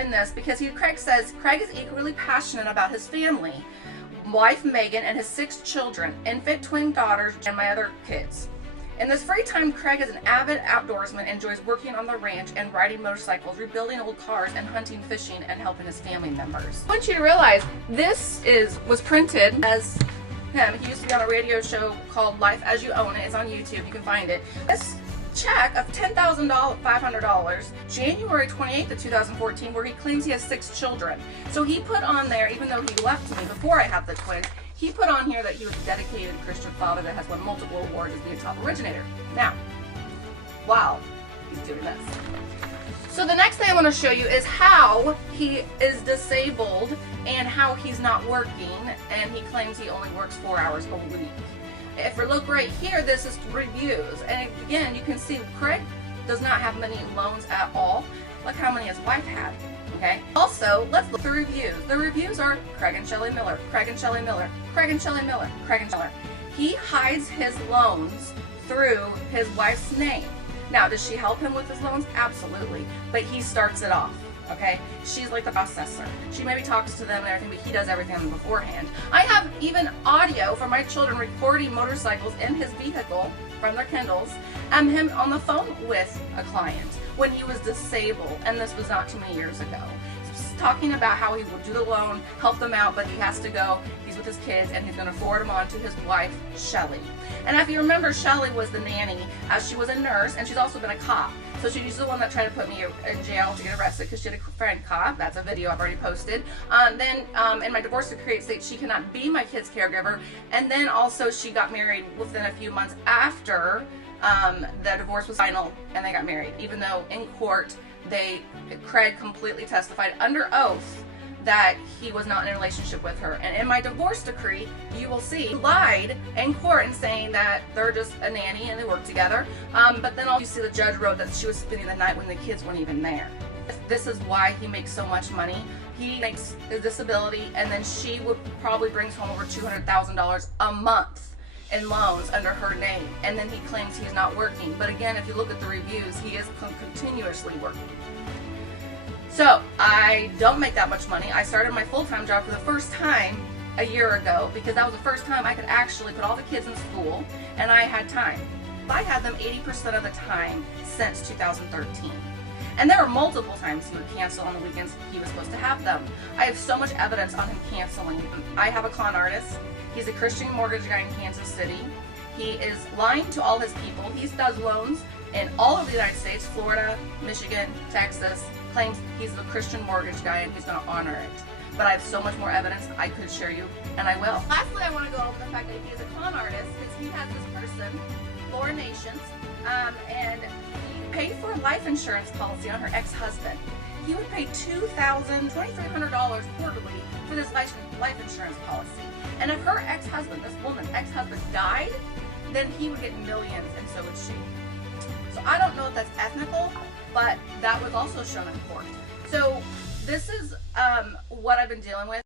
in this because Craig says Craig is equally passionate about his family, wife Megan, and his 6 children, infant twin daughters, and my other kids. In this free time, Craig is an avid outdoorsman, enjoys working on the ranch and riding motorcycles, rebuilding old cars, and hunting, fishing, and helping his family members. I want you to realize this was printed as him. He used to be on a radio show called Life as You Own It. It's on YouTube. You can find it. This check of $10,500, January 28th of 2014, where he claims he has 6 children. So he put on there, even though he left me before I had the twins, he put on here that he was a dedicated Christian father that has won multiple awards as being a top originator. Now, wow, he's doing this. So the next thing I want to show you is how he is disabled and how he's not working, and he claims he only works 4 hours a week. If we look right here, this is reviews, and again, you can see Craig does not have many loans at all. Look how many his wife had. Okay. Also, let's look at the reviews. The reviews are Craig and Shelly Miller, Craig and Shelly Miller, Craig and Shelly Miller, Craig and Shelly Miller. He hides his loans through his wife's name. Now, does she help him with his loans? Absolutely. But he starts it off. Okay? She's like the processor. She maybe talks to them and everything, but he does everything beforehand. I have even audio from my children recording motorcycles in his vehicle from their Kindles, him on the phone with a client when he was disabled, and this was not too many years ago. Talking about how he will do the loan, help them out, but he has to go. He's with his kids, and he's going to forward them on to his wife, Shelly. And if you remember, Shelly was the nanny. She was a nurse, and she's also been a cop. So she's the one that tried to put me in jail to get arrested because she had a friend cop. That's a video I've already posted. Then in my divorce decree, it states she cannot be my kid's caregiver. And then also she got married within a few months after the divorce was final, and they got married, even though in court Craig completely testified under oath that he was not in a relationship with her. And in my divorce decree, you will see he lied in court and saying that they're just a nanny and they work together. But then also you see the judge wrote that she was spending the night when the kids weren't even there. This is why he makes so much money. He makes his disability, and then she would probably brings home over $200,000 a month in loans under her name, and then he claims he's not working. But again, if you look at the reviews, he is continuously working. So I don't make that much money. I started my full-time job for the first time a year ago because that was the first time I could actually put all the kids in school and I had time. I had them 80% of the time since 2013. And there were multiple times he would cancel on the weekends he was supposed to have them. I have so much evidence on him canceling. I have a con artist. He's a Christian mortgage guy in Kansas City. He is lying to all his people. He does loans in all of the United States, Florida, Michigan, Texas, claims he's a Christian mortgage guy and he's going to honor it. But I have so much more evidence I could share you, and I will. Lastly, I want to go over the fact that he's a con artist because he has this person, Laura Nations, and he paid for a life insurance policy on her ex-husband. He would pay $2,300 quarterly for this life insurance policy. And if her ex-husband, this woman's ex-husband, died, then he would get millions, and so would she. So I don't know if that's ethical, but that was also shown in court. So this is what I've been dealing with.